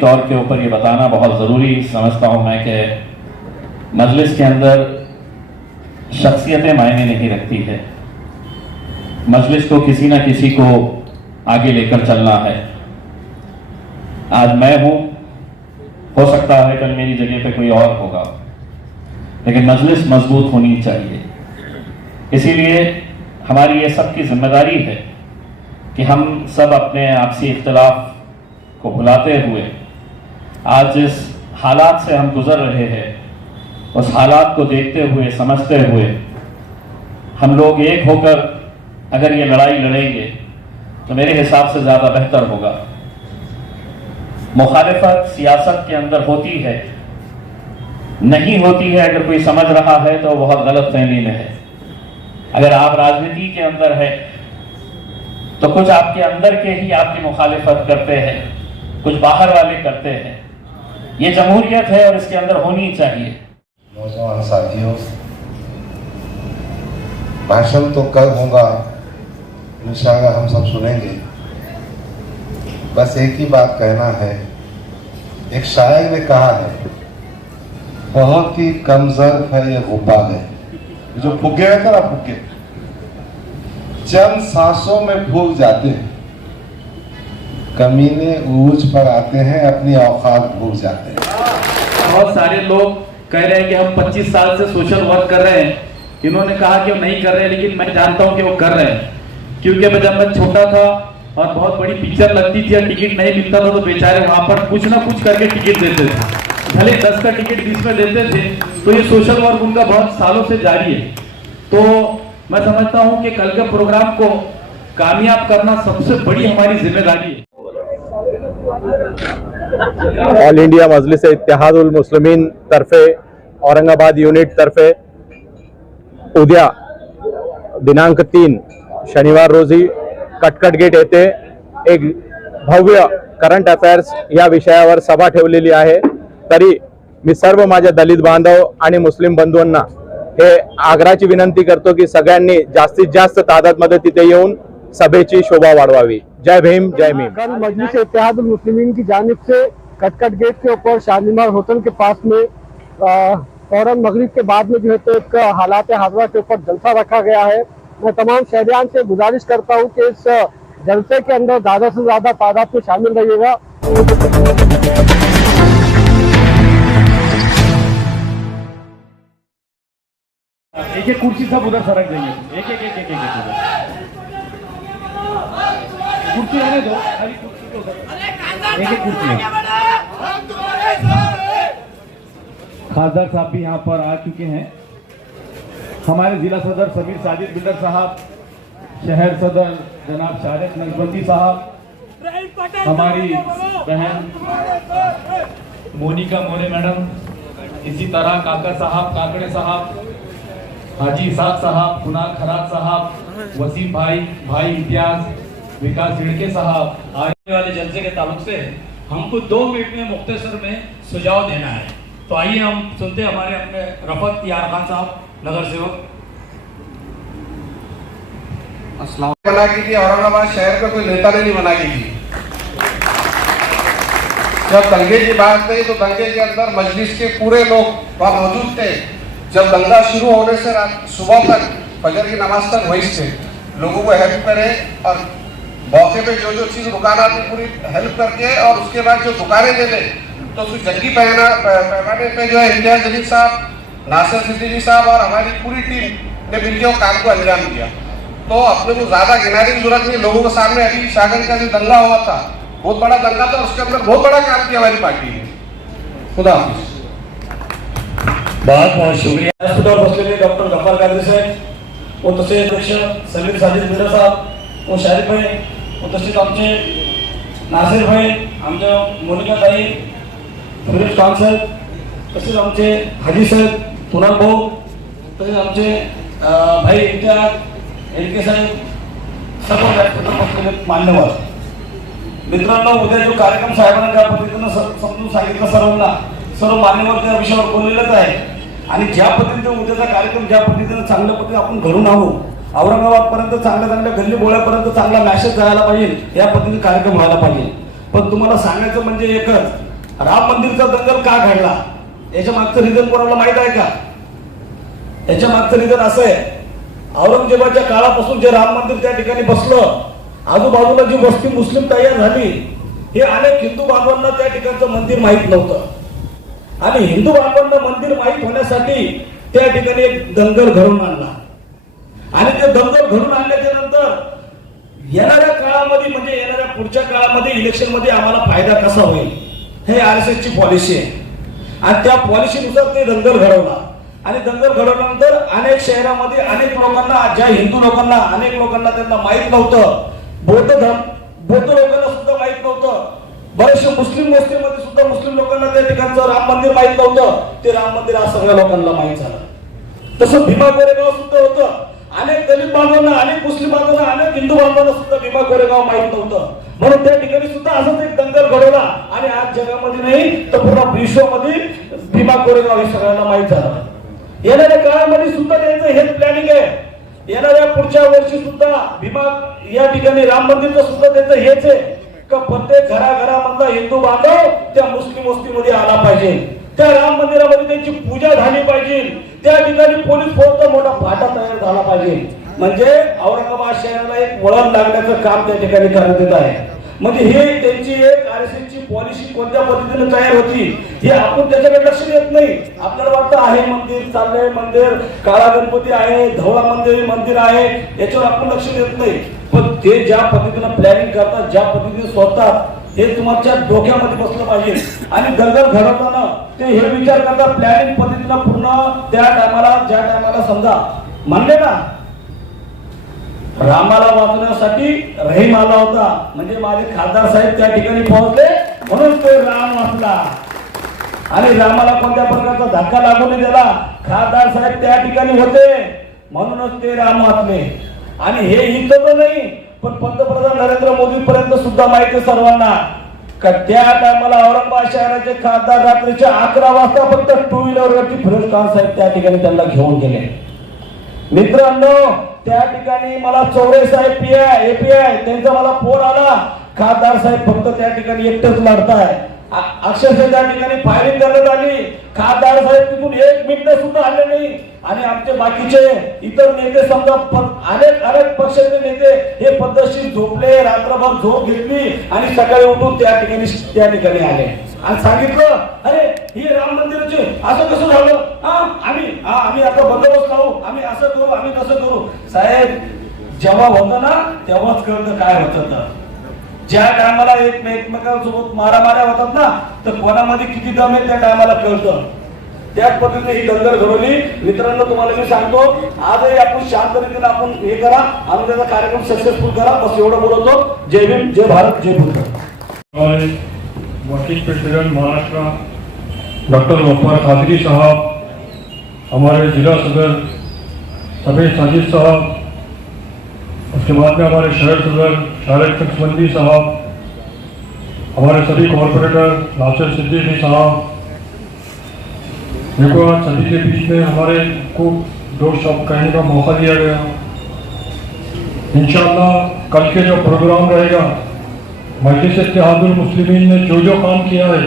तौर के ऊपर ये बताना बहुत ज़रूरी समझता हूँ मैं कि मजलिस के अंदर शख्सियतें मायने नहीं रखती है। मजलिस को किसी ना किसी को आगे लेकर चलना है। आज मैं हूँ, हो सकता है कल मेरी जगह पे कोई और होगा, लेकिन मजलिस मजबूत होनी चाहिए। इसीलिए हमारी ये सबकी जिम्मेदारी है कि हम सब अपने आपसी इख्तिलाफ को भुलाते हुए आज जिस हालात से हम गुजर रहे हैं उस हालात को देखते हुए समझते हुए हम लोग एक होकर अगर ये लड़ाई लड़ेंगे तो मेरे हिसाब से ज़्यादा बेहतर होगा। मुखालिफत सियासत के अंदर होती है, नहीं होती है अगर कोई समझ रहा है तो बहुत गलत फहमी में है। अगर आप राजनीति के अंदर है तो कुछ आपके अंदर के ही आपकी मुखालिफत करते हैं, कुछ बाहर वाले करते हैं। ये जमहूरियत है और इसके अंदर होनी चाहिए। नौजवान साथियों, भाषण तो कल होगा इंशाअल्लाह, हम सब सुनेंगे। बस एक ही बात कहना है, एक शायर ने कहा है, बहुत ही कम ज़र्फ है ये गुब्बार है। जो फुग्गे रहते ना, फुग्गे चंद सांसों में फूल जाते हैं, कमीने ऊंच पर आते हैं, अपनी औकात भूल जाते हैं। बहुत सारे लोग कह रहे हैं कि हम 25 साल से सोशल वर्क कर रहे हैं। इन्होंने कहा कि वो नहीं कर रहे हैं, लेकिन मैं जानता हूं कि वो कर रहे हैं। क्योंकि जब मैं छोटा था और बहुत बड़ी पिक्चर लगती थी और टिकट नहीं मिलता था तो बेचारे वहां पर कुछ ना कुछ करके टिकट देते थे, भले 10 का टिकट 20 में देते थे। तो ये सोशल वर्क उनका बहुत सालों से जारी है। तो मैं समझता हूं कि कल के प्रोग्राम को कामयाब करना सबसे बड़ी हमारी जिम्मेदारी है। ऑल इंडिया मजलिस इत्तेहादुल मुस्लिमीन तर्फे औरंगाबाद युनिट तर्फे उद्या दिनांक 3 शनिवार रोजी कटकट गेट येथे एक भव्य करंट अफेअर्स या विषयावर सभा ठेवलेली आहे। तरी मी सर्व माझ्या दलित बांधव आणि मुस्लिम बंधूंना हे आग्रहाची विनंती करतो की सगळ्यांनी जास्तीत जास्त तादादमध्ये तिथे येऊन सभेची शोभा वाढवावी। जय भीम, जय भीम। कल मजलिस इत्तेहादुल मुस्लिमीन की जानिब से कटकट गेट के ऊपर शालीमार होटल के पास में फौरन मगरिब के बाद में जो है तो एक हालात हाजरा के ऊपर जलसा रखा गया है। मैं तमाम शहरियान से गुजारिश करता हूं कि इस जलसे के अंदर ज़्यादा से ज़्यादा तादाद में शामिल रहिएगा। एक एक कुर्सी सब उधर सरक देंगे, एक एक कुर्सी आने दो, एक एक कुर्सी। खासदार साहब भी यहाँ पर आ चुके हैं। हमारे जिला सदर समीर साजिद बिल्डर साहब, शहर सदर जनाब शारिक नजबंदी साहब, हमारी बहन मोनिका मोरे मैडम, इसी तरह काका साहब, काकड़े साहब, हाजी इसाक साहब, कुनाल खराज साहब, वसीम भाई इम्तियाज, विकास झिड़के साहब। आने वाले जलसे के ताल्लुक से हमको 2 मिनट में मुख्तसर में सुझाव देना है। तो आइए हम सुनते हैं हमारे अपने रफत यार खान साहब, नगर सेवक। बना की थी औरंगाबाद शहर में कोई नेता ने नहीं बना की थी। जब दंगे की बात नहीं तो दंगे के अंदर मजलिस के पूरे लोग वहां मौजूद थे। जब दंगा शुरू होने से रात सुबह तक फजर की नमाज तक वही थे, लोगों को हेल्प करे और मौके पे जो चीज रुकाना थी पूरी हेल्प करके और उसके बाद जो दुकानें दे दे तो उस जंगी पैमाने पे जो है इम्तियाज जलील साहब, नासिर सिद्दीकी साहब और हमारी पूरी टीम ने मिलकर काम को अंजाम दिया। तो अपने को ज्यादा गिनाने की जरूरत नहीं। लोगों के सामने अभी शागन का जो दंगा हुआ था, बहुत बड़ा दंगा था, उसके अंदर बहुत बड़ा काम किया हमारी पार्टी ने। खुदा हाफिज। बहुत बहुत शुक्रिया। बसलेले डॉक्टर गफ्फार कादरी साहेब व तसे अध्यक्ष समीर साजिद बिल्डर साहब व शारिक भाई व तसेच आमचे नासिर भाई, आमच्या मोनिका ताई, फिरोज खान साहेब, तसेच आमचे हाजी साहेब, कुणाल भाऊ, तसेच आमचे भाई इम्तियाज एलके साहेब, सर्व बसलेले मान्यवर मित्रांनो, उद्या जो कार्यक्रम साहेबांना ज्या पद्धतीनं समजून सांगितलं सर्व मान्यवर त्या विषयावर बोललेलंच आहे। आणि ज्या पद्धतीनं उद्याचा कार्यक्रम ज्या पद्धतीनं चांगल्या पद्धतीने आपण घडून आणू, औरंगाबाद पर्यंत चांगल्या गल्ली बोळ्यापर्यंत चांगला मॅसेज जायला पाहिजे, या पद्धतीने कार्यक्रम व्हायला पाहिजे। पण तुम्हाला सांगायचं म्हणजे एकच राम मंदिरचा दंगल का घडला याच्या मागचं रिझन कोणाला माहित आहे का? याच्या मागचं रिझन असं आहे, औरंगजेबाच्या काळापासून जे राम मंदिर त्या ठिकाणी बसलं, आजूबाजूला जी वस्ती मुस्लिम तयार झाली, हे अनेक हिंदू बांधवांना त्या ठिकाणचं मंदिर माहीत नव्हतं आणि हिंदू बांधवांना मंदिर माहीत होण्यासाठी त्या ठिकाणी एक दंगल घडवून आणला आणि ते दंगल घडून आणल्याच्या नंतर येणाऱ्या काळामध्ये म्हणजे येणाऱ्या पुढच्या काळामध्ये इलेक्शन मध्ये आम्हाला फायदा कसा होईल हे आरएसएस ची पॉलिसी आहे आणि त्या पॉलिसीनुसार ते दंगल घडवला आणि दंगल घडवल्यानंतर अनेक शहरामध्ये अनेक लोकांना, ज्या हिंदू लोकांना, अनेक लोकांना त्यांना माहित नव्हतं, बौद्ध लोकांना सुद्धा माहित नव्हतं, बरेचशे मुस्लिम वस्तीमध्ये सुद्धा मुस्लिम लोकांना त्या ठिकाणचं राम मंदिर माहित नव्हतं, ते राम मंदिर आज सगळ्या लोकांना माहित झालं. तसं भीमा कोरेगाव सुद्धा होतं, अनेक दलित बांधवांना, अनेक मुस्लिम बांधवांना, अनेक हिंदू बांधवांना सुद्धा भीमा कोरेगाव माहित नव्हतं, म्हणून त्या ठिकाणी सुद्धा असंच एक दंगल घडवला आणि आज जगामध्ये नाही तर पूर्ण विश्वामध्ये भीमा कोरेगाव हे सगळ्यांना माहित झालं. येणाऱ्या काळामध्ये सुद्धा त्यांचं हेच प्लॅनिंग आहे, येणाऱ्या पुढच्या वर्षी सुद्धा भीमा या ठिकाणी राम मंदिरचं सुद्धा त्यांचं हेच आहे का प्रत्येक घराघरामधला हिंदू बांधव त्या मुस्लिम वस्तीमध्ये आला पाहिजे, त्या राम मंदिरामध्ये त्यांची पूजा झाली पाहिजे, त्या ठिकाणी पोलीस फोर्सचा मोठा फाटा तयार झाला पाहिजे, म्हणजे औरंगाबाद शहराला एक वळण लागण्याचं काम त्या ठिकाणी करण्यात येत आहे. म्हणजे हे त्यांची एक आरएसएस ची पॉलिसी कोणत्या पद्धतीने तयार होती हे आपण त्याच्याकडे लक्ष देत नाही. आपल्याला वाटतं आहे मंदिर, चाललंय मंदिर, काळा गणपती आहे, धवळा मंदिर आहे, याच्यावर आपण लक्ष देत नाही, पण ते ज्या पद्धतीने प्लॅनिंग करतात, ज्या पद्धतीने सोडतात हे तुमच्या डोक्यामध्ये बसलं पाहिजे आणि दंगल घडवताना ते हे विचार करतात प्लॅनिंग पद्धतीने पूर्ण त्या टायमाला, ज्या टायमाला समजा म्हणले ना रामाला वाचण्यासाठी रहीम आला होता, म्हणजे माझे खासदार साहेब त्या ठिकाणी पोहोचले म्हणून तो राम वाचला आणि रामाला कोणत्या प्रकारचा धक्का लागू नाही दिला, खासदार साहेब त्या ठिकाणी होते म्हणूनच ते राम वाचले. आणि हे इथं नाही पण पंतप्रधान नरेंद्र मोदी पर्यंत सुद्धा माहिती आहे सर्वांना का त्या टायमाला औरंगाबाद शहराचे खासदार रात्रीच्या 11 वाजता फक्त 2 व्हीलर वरती फिरोज खान साहेब त्या ठिकाणी त्यांना घेऊन गेले. मित्रांनो त्या ठिकाणी मला चौरे साहेब पीआय एपीआय त्यांचा मला फोन आला, खासदार साहेब फक्त त्या ठिकाणी एकटेच लढताय, अक्षरशः त्या ठिकाणी फायरिंग करण्यात आली, खासदार साहेब तिथून 1 मिनिट सुद्धा आले नाही आणि आमचे बाकीचे इतर नेते समजा अनेक पक्षाचे नेते हे पद्धतशीर झोपले, रात्रभर झोप घेतली आणि सकाळी उठून त्या ठिकाणी आले आणि सांगितलं अरे ही राम मंदिराचे असं कसं झालं, आम्ही आता बंदोबस्त लावू, आम्ही असं करू, आम्ही तसं करू. साहेब जेव्हा होतं ना तेव्हाच कळतं काय होतं तर ज्या टायमाला एकमेकांसोबत मारामाऱ्या होतात ना तर कोणामध्ये किती दम आहे त्या टायमाला कळतं. त्याच पद्धतीने ही दंगल घडवली. मित्रांनो तुम्हाला मी सांगतो आजही आपण शांत रीतीने आपण हे करा आणि त्याचा कार्यक्रम सक्सेसफुल करा, बस एवढं बोलतो. जय भीम, जय भारत, जय Buddha. Working president Maharashtra doctor Gaffar Qadri साहब, हमारे जिला सदर सफेद साजिद साहब, उसके बाद में हमारे शहर सदर शारिक तकसबंदी साहब, हमारे सभी कॉरपोरेटर नासिर सिद्दीकी साहब, देखो आज सभी के बीच में हमारे को 2 शब्द कहने का मौका दिया गया. इंशाअल्लाह कल के जो प्रोग्राम रहेगा मजलिस-ए-इत्तेहादुल मुस्लिमीन ने जो काम किया है,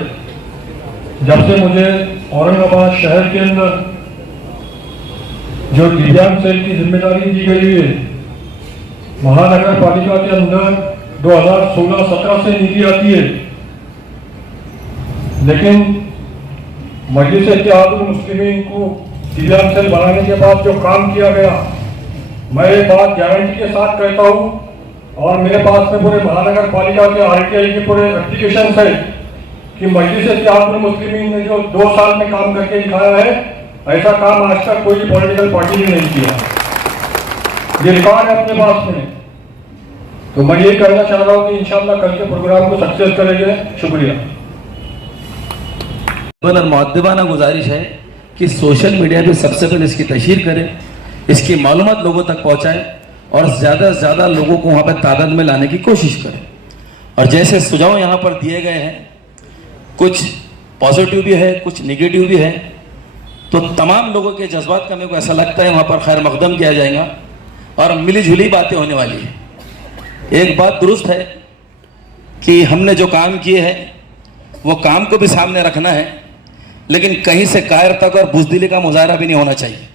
जब से मुझे औरंगाबाद शहर के अंदर जो दिव्यांग सेल की जिम्मेदारी दी गई है, महानगर पालिका के अंदर 2016-17 से निधि आती है, लेकिन मजलिस-ए-इत्तेहादुल मुस्लिमीन को दिव्यांग सेल बनाने के बाद जो काम किया गया, मैं ये बात गारंटी के साथ कहता हूँ और मेरे पास में पूरे महानगर पालिका के आरटीआई के पूरे एप्लीकेशन है कि मजलिस-ए-इत्तेहादुल मुस्लिमीन ने जो 2 साल में काम करके दिखाया है, ऐसा काम आज तक कोई पॉलिटिकल पार्टी ने नहीं किया. ये रिकॉर्ड है अपने पास में. तो मैं ये कहना चाह रहा हूँ कि इंशाल्लाह कल के प्रोग्राम को सक्सेस करेंगे. शुक्रिया. मुअद्दबाना गुजारिश है कि सोशल मीडिया पे सबसे पहले इसकी तशहीर करें, इसकी मालूमात लोगों तक पहुँचाएं और ज़्यादा से ज़्यादा लोगों को वहाँ पर तादाद में लाने की कोशिश करें. और जैसे सुझाव यहाँ पर दिए गए हैं, कुछ पॉजिटिव भी है, कुछ नेगेटिव भी है, तो तमाम लोगों के जज्बात का मेरे को ऐसा लगता है वहाँ पर खैर मकदम किया जाएगा और मिली जुली बातें होने वाली है. एक बात दुरुस्त है कि हमने जो काम किए हैं वो काम को भी सामने रखना है, लेकिन कहीं से कायर तक और बुजदिली का मुजाहरा भी नहीं होना चाहिए।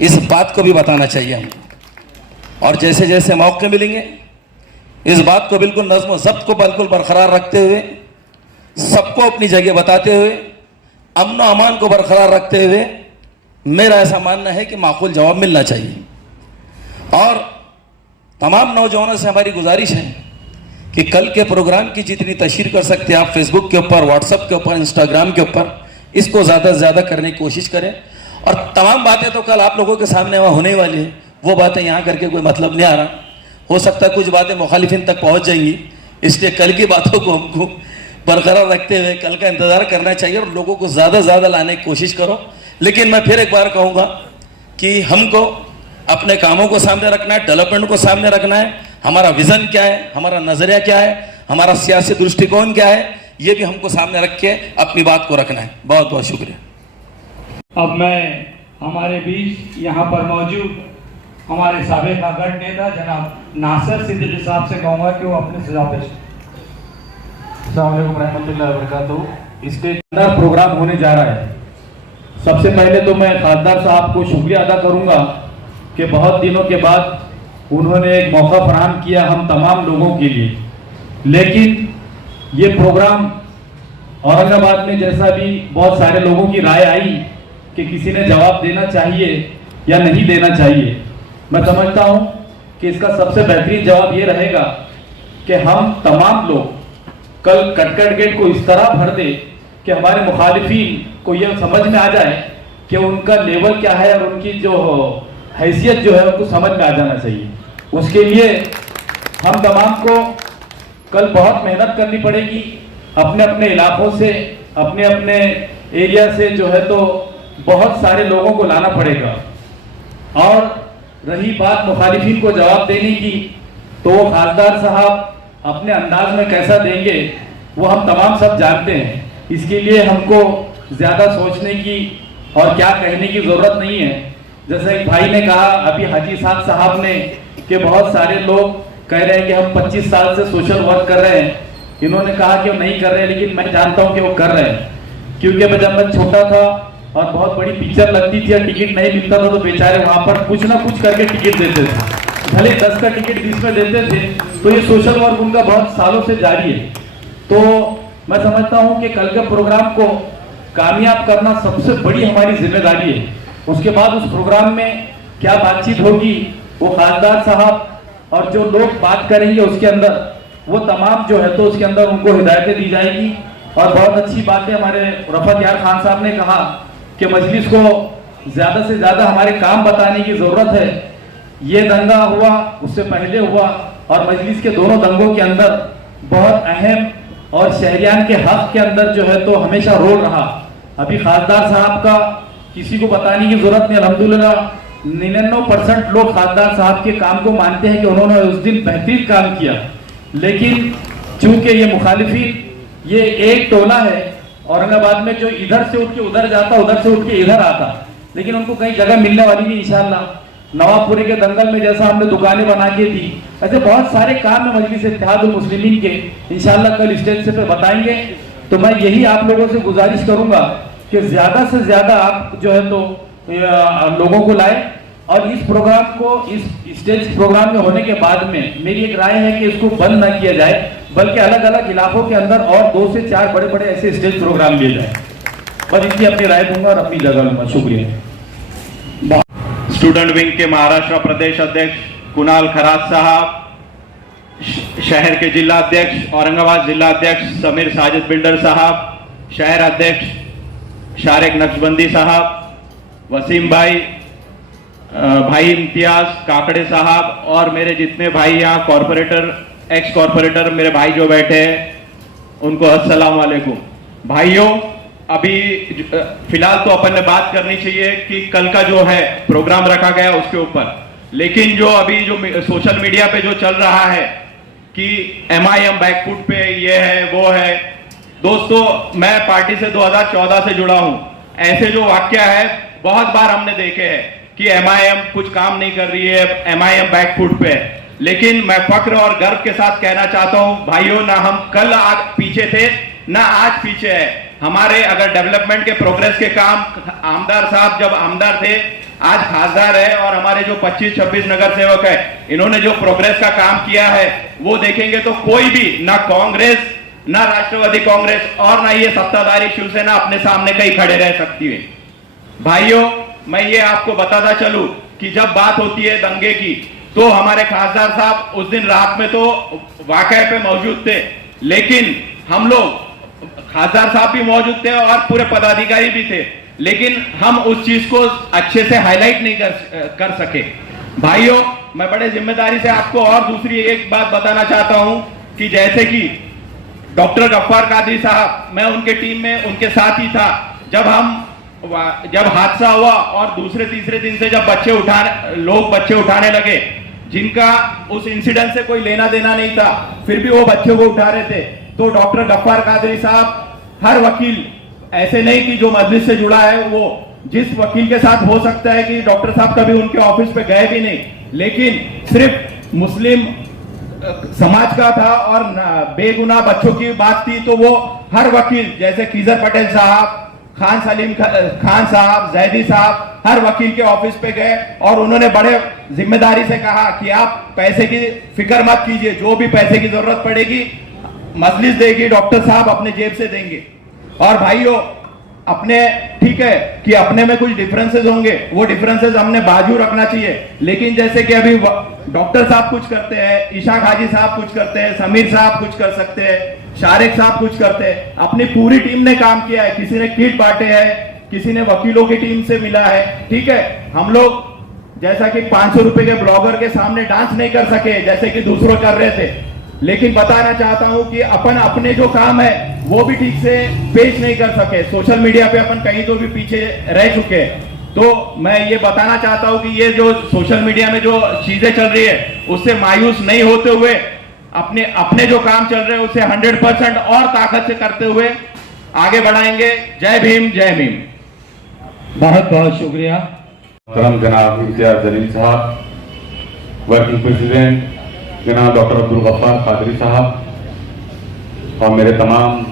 इस बात को भी बताना चाहिए हमको। और जैसे जैसे मौके मिलेंगे इस बात को बिल्कुल नज़्म व ज़ब्त को बिल्कुल बरकरार रखते हुए, सबको अपनी जगह बताते हुए, अमन व अमान को बरकरार रखते हुए, मेरा ऐसा मानना है कि माकूल जवाब मिलना चाहिए। और तमाम नौजवानों से हमारी गुजारिश है कि कल के प्रोग्राम की जितनी तशहीर कर सकते हैं आप फेसबुक के ऊपर, व्हाट्सएप के ऊपर, इंस्टाग्राम के ऊपर, इसको ज़्यादा से ज़्यादा करने की कोशिश करें। और तमाम बातें तो कल आप लोगों के सामने वहाँ होने वाली है, वो बातें यहाँ करके कोई मतलब नहीं आ रहा। हो सकता है कुछ बातें मुखालिफिन तक पहुँच जाएंगी, इसलिए कल की बातों को हमको बरकरार रखते हुए कल का इंतज़ार करना चाहिए और लोगों को ज़्यादा से ज़्यादा लाने की कोशिश करो। लेकिन मैं फिर एक बार कहूँगा कि हमको अपने कामों को सामने रखना है, डेवलपमेंट को सामने रखना है, हमारा विज़न क्या है, हमारा नज़रिया क्या है, हमारा सियासी दृष्टिकोण क्या है, ये भी हमको सामने रख के अपनी बात को रखना है। बहुत बहुत शुक्रिया। अब मैं हमारे बीच यहाँ पर मौजूद हमारे साबिक़ गढ़ नेता जनाब नासिर सिद्दीकी साहब से कहूँगा कि वो अपने सुझाव पेश करें। अस्सलाम वालेकुम रहमतुल्लाहि व बरकातहू। स्टेज अंदर प्रोग्राम होने जा रहा है। सबसे पहले तो मैं खासदार साहब को शुक्रिया अदा करूंगा कि बहुत दिनों के बाद उन्होंने एक मौका फराहम किया हम तमाम लोगों के लिए। लेकिन ये प्रोग्राम औरंगाबाद में जैसा भी बहुत सारे लोगों की राय आई कि किसी ने जवाब देना चाहिए या नहीं देना चाहिए, मैं समझता हूं कि इसका सबसे बेहतरीन जवाब ये रहेगा कि हम तमाम लोग कल कटकट गेट को इस तरह भर दे कि हमारे मुखालिफिन को यह समझ में आ जाए कि उनका लेवल क्या है और उनकी जो हैसियत जो है उनको समझ में आ जाना चाहिए। उसके लिए हम तमाम को कल बहुत मेहनत करनी पड़ेगी, अपने अपने इलाकों से, अपने अपने एरिया से जो है तो बहुत सारे लोगों को लाना पड़ेगा। और रही बात मुखालिफिन को जवाब देने की, तो वो खासदार साहब अपने अंदाज में कैसा देंगे वो हम तमाम सब जानते हैं। इसके लिए हमको ज़्यादा सोचने की और क्या कहने की ज़रूरत नहीं है। जैसा एक भाई ने कहा अभी, हाजी साहब ने, कि बहुत सारे लोग कह रहे हैं कि हम 25 साल से सोशल वर्क कर रहे हैं। इन्होंने कहा कि वो नहीं कर रहे हैं, लेकिन मैं जानता हूं कि वो कर रहे हैं। क्योंकि जब मैं छोटा था और बहुत बड़ी पिक्चर लगती थी और टिकट नहीं मिलता था तो बेचारे वहां पर कुछ ना कुछ करके टिकट देते थे, भले 10 का टिकट 20 में देते थे। तो ये सोशल वर्क उनका बहुत सालों से जारी है। तो मैं समझता हूं कि कल के प्रोग्राम को कामयाब करना सबसे बड़ी हमारी जिम्मेदारी है। उसके बाद उस प्रोग्राम में क्या बातचीत होगी वो खासदार साहब और जो लोग बात करेंगे उसके अंदर वो तमाम जो है तो उसके अंदर उनको हिदायतें दी जाएगी। और बहुत अच्छी बात है हमारे रफत यार खान साहब ने कहा कि मजलिस को ज़्यादा से ज़्यादा हमारे काम बताने की ज़रूरत है। ये दंगा हुआ, उससे पहले हुआ, और मजलिस के दोनों दंगों के अंदर बहुत अहम और शहरियान के हक के अंदर जो है तो हमेशा रोल रहा। अभी खासदार साहब का किसी को बताने की जरूरत नहीं, अल्हम्दुलिल्लाह 99% लोग खासदार साहब के काम को मानते हैं कि उन्होंने उस दिन बेहतरीन काम किया। लेकिन चूंकि ये मुखालिफिन, ये एक टोला है औरंगाबाद में जो इधर से उठ के उधर जाता, उधर से उठ के इधर आता, लेकिन उनको कहीं जगह मिलने वाली नहीं इंशाअल्लाह। नवाबपुरी के दंगल में जैसा हमने दुकानें बना के दी, ऐसे बहुत सारे काम है मजलिस इत्तेहादुल मुस्लिमीन के, इंशाअल्लाह कल स्टेज से पे बताएंगे। तो मैं यही आप लोगों से गुजारिश करूंगा कि ज्यादा से ज्यादा आप जो है तो लोगों को लाए। और इस प्रोग्राम को, इस स्टेज प्रोग्राम में होने के बाद में मेरी एक राय है कि इसको बंद ना किया जाए, बल्कि अलग अलग इलाकों के अंदर और 2 से 4 बड़े बड़े ऐसे स्टेज प्रोग्राम लिए जाए। बस इतनी अपनी राय दूंगा और अपनी जगह लूंगा। शुक्रिया। स्टूडेंट विंग के महाराष्ट्र प्रदेश अध्यक्ष कुणाल खरात साहब, शहर के जिला अध्यक्ष औरंगाबाद जिला अध्यक्ष समीर साजिद बिल्डर साहब, शहर अध्यक्ष शारिक नक्शबंदी साहब, वसीम भाई, भाई इम्तियाज काकड़े साहब, और मेरे जितने भाई यहाँ कॉरपोरेटर, एक्स कॉरपोरेटर मेरे भाई जो बैठे हैं उनको अस्सलाम वालेकुम। भाइयों, अभी फिलहाल तो अपन ने बात करनी चाहिए कि कल का जो है प्रोग्राम रखा गया उसके ऊपर, लेकिन जो अभी जो सोशल मीडिया पे जो चल रहा है कि MIM बैकफुट पे ये है वो है, दोस्तों मैं पार्टी से 2014 से जुड़ा हूं। ऐसे जो वाक्य है बहुत बार हमने देखे हैं कि MIM कुछ काम नहीं कर रही है, MIM बैकफुट पे। लेकिन मैं फक्र और गर्व के साथ कहना चाहता हूं भाइयों, ना हम कल पीछे थे ना आज पीछे है। हमारे अगर डेवलपमेंट के प्रोग्रेस के काम आमदार साहब जब आमदार थे, आज खासदार है, और हमारे जो 25-26 नगर सेवक है, इन्होंने जो प्रोग्रेस का काम किया है वो देखेंगे तो कोई भी, ना कांग्रेस, ना राष्ट्रवादी कांग्रेस और ना ये सत्ताधारी शिवसेना अपने सामने कहीं खड़े रह सकती है। भाइयों, मैं ये आपको बताता चलूं कि जब बात होती है दंगे की, तो हमारे खासदार साहब उस दिन रात में तो वाकई पे मौजूद थे, लेकिन हम लोग, खासदार साहब भी मौजूद थे और पूरे पदाधिकारी भी थे, लेकिन हम उस चीज को अच्छे से हाईलाइट नहीं कर सके। भाइयों, मैं बड़े जिम्मेदारी से आपको और दूसरी एक बात बताना चाहता हूं कि जैसे कि डॉक्टर गफ्फार कादरी साहब, मैं उनके टीम में उनके साथ ही था जब हादसा हुआ, और दूसरे तीसरे दिन से जब लोग बच्चे उठाने लगे जिनका उस इंसिडेंट से कोई लेना देना नहीं था, फिर भी वो बच्चों को उठा रहे थे, तो डॉक्टर गफ्फार कादरी साहब, हर वकील ऐसे नहीं कि जो मजलिस से जुड़ा है वो जिस वकील के साथ हो सकता है कि डॉक्टर साहब कभी उनके ऑफिस पे गए भी नहीं, लेकिन सिर्फ मुस्लिम समाज का था और बेगुनाह बच्चों की बात थी, तो वो हर वकील, जैसे खीजर पटेल साहब, खान सलीम खान साहब, जैदी साहब, हर वकील के ऑफिस पे गए और उन्होंने बड़े जिम्मेदारी से कहा कि आप पैसे की फिक्र मत कीजिए, जो भी पैसे की जरूरत पड़ेगी मजलिस देगी, डॉक्टर साहब अपने जेब से देंगे। और भाइयों, अपने, ठीक है कि अपने में कुछ डिफरेंसेस होंगे, वो डिफरेंसेस हमने बाजू रखना चाहिए, लेकिन जैसे कि अभी डॉक्टर साहब कुछ करते हैं, इशाक हाजी साहब कुछ करते हैं, समीर साहब कुछ कर सकते हैं, शारिक साहब कुछ करते हैं, अपनी पूरी टीम ने काम किया है, किसी ने किट बांटे हैं, किसी ने वकीलों की टीम से मिला है, ठीक है। हम लोग जैसा कि 500 रुपए के ब्लॉगर के सामने डांस नहीं कर सके जैसे कि दूसरों कर रहे थे, लेकिन बताना चाहता हूं कि अपन अपने जो काम है वो भी ठीक से पेश नहीं कर सके, सोशल मीडिया पे अपन कहीं तो भी पीछे रह चुके हैं। तो मैं ये बताना चाहता हूं कि ये जो सोशल मीडिया में जो चीजें चल रही है उससे मायूस नहीं होते हुए अपने जो काम चल रहे हैं उसे 100% और ताकत से करते हुए आगे बढ़ाएंगे। जय भीम, जय भीम। बहुत बहुत शुक्रिया। जनाब इम्तियाज जलील साहब, वर्किंग प्रेसिडेंट जनाब डॉक्टर अब्दुल गफ्फार कादरी साहब, और मेरे तमाम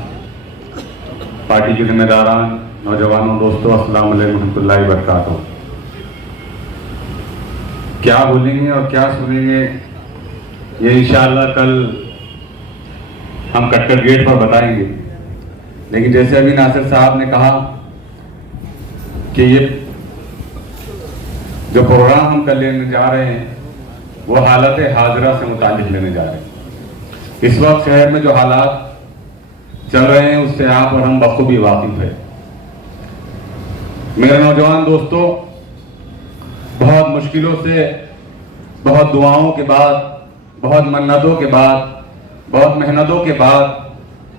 पार्टी के जिम्मेदारान, नौजवानों, दोस्तों, अस्सलाम वालेकुम रहमतुल्लाहि व बरकातहू। क्या बोलेंगे और क्या सुनेंगे ये इंशाअल्लाह कल हम कटकट गेट पर बताएंगे, लेकिन जैसे अभी नासिर साहब ने कहा कि ये जो प्रोग्राम हम कल लेने जा रहे हैं वो हालत हाजरा से मुताल्लिक लेने जा रहे हैं। इस वक्त शहर में जो हालात चल रहे हैं उससे आप और हम बखूबी वाकिफ है। मेरे नौजवान दोस्तों, बहुत मुश्किलों से, बहुत दुआओं के बाद, बहुत मन्नतों के बाद, बहुत मेहनतों के बाद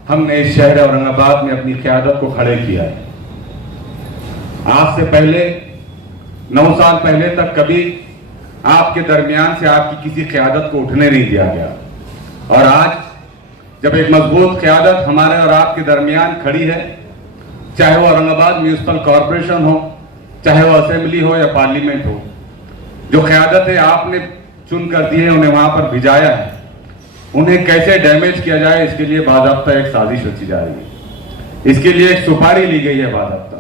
हमने इस शहर औरंगाबाद में अपनी क़यादत को खड़े किया है। आज से पहले 9 साल पहले तक कभी आपके दरमियान से आपकी किसी क़यादत को उठने नहीं दिया गया, और आज जब एक मजबूत क़यादत हमारे और आपके दरमियान खड़ी है, चाहे वो औरंगाबाद म्यूनिसिपल कॉरपोरेशन हो, चाहे वो असेंबली हो या पार्लियामेंट हो, जो क़यादत है आपने चुन कर दी है, उन्हें वहां पर भिजाया है, उन्हें कैसे डैमेज किया जाए इसके लिए बाज़ाब्ता एक साजिश रची जा रही है। इसके लिए एक सुपारी ली गई है बाज़ाब्ता,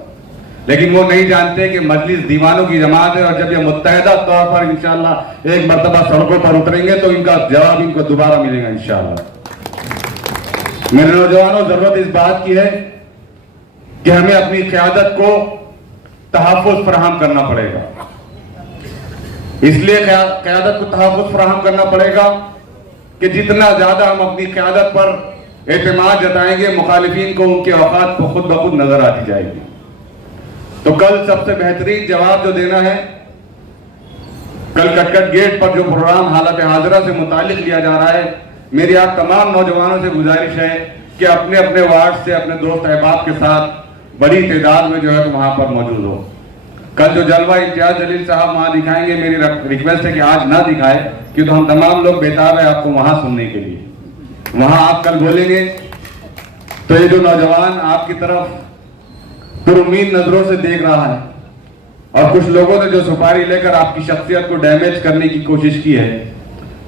लेकिन वो नहीं जानते कि मजलिस दीवानों की जमात है, और जब ये मुत्तहदा तौर पर इंशाअल्लाह एक मर्तबा सड़कों पर उतरेंगे तो इनका जवाब इनको दोबारा मिलेगा इंशाअल्लाह। मेरे नौजवानों, जरूरत इस बात की है कि हमें अपनी क़यादत को तहफ़्फ़ुज़ फराहम करना पड़ेगा। इसलिए क़यादत को तहफ़्फ़ुज़ फराहम करना पड़ेगा कि जितना ज्यादा हम अपनी क़यादत पर एतमाद जताएंगे, मुखालिफिन को उनके औकात को खुद ब खुद नजर आती जाएगी। तो कल सबसे बेहतरीन जवाब जो देना है, कल कटकट गेट पर जो प्रोग्राम हालत हाजरा से मुतालिक लिया जा रहा है, मेरी आप तमाम नौजवानों से गुजारिश है कि अपने अपने वार्ड से अपने दोस्त अहबाब के साथ बड़ी तादाद में जो है तो वहां पर मौजूद हो। कल जो जलवा इम्तियाज जलील साहब वहां दिखाएंगे, मेरी रिक्वेस्ट है कि आज ना दिखाए, क्योंकि हम तमाम लोग बेताब है आपको वहां सुनने के लिए। वहां आप कल बोलेंगे तो ये जो नौजवान आपकी तरफ पुरुम्मीद नजरों से देख रहा है, और कुछ लोगों ने जो सुपारी लेकर आपकी शख्सियत को डैमेज करने की कोशिश की है,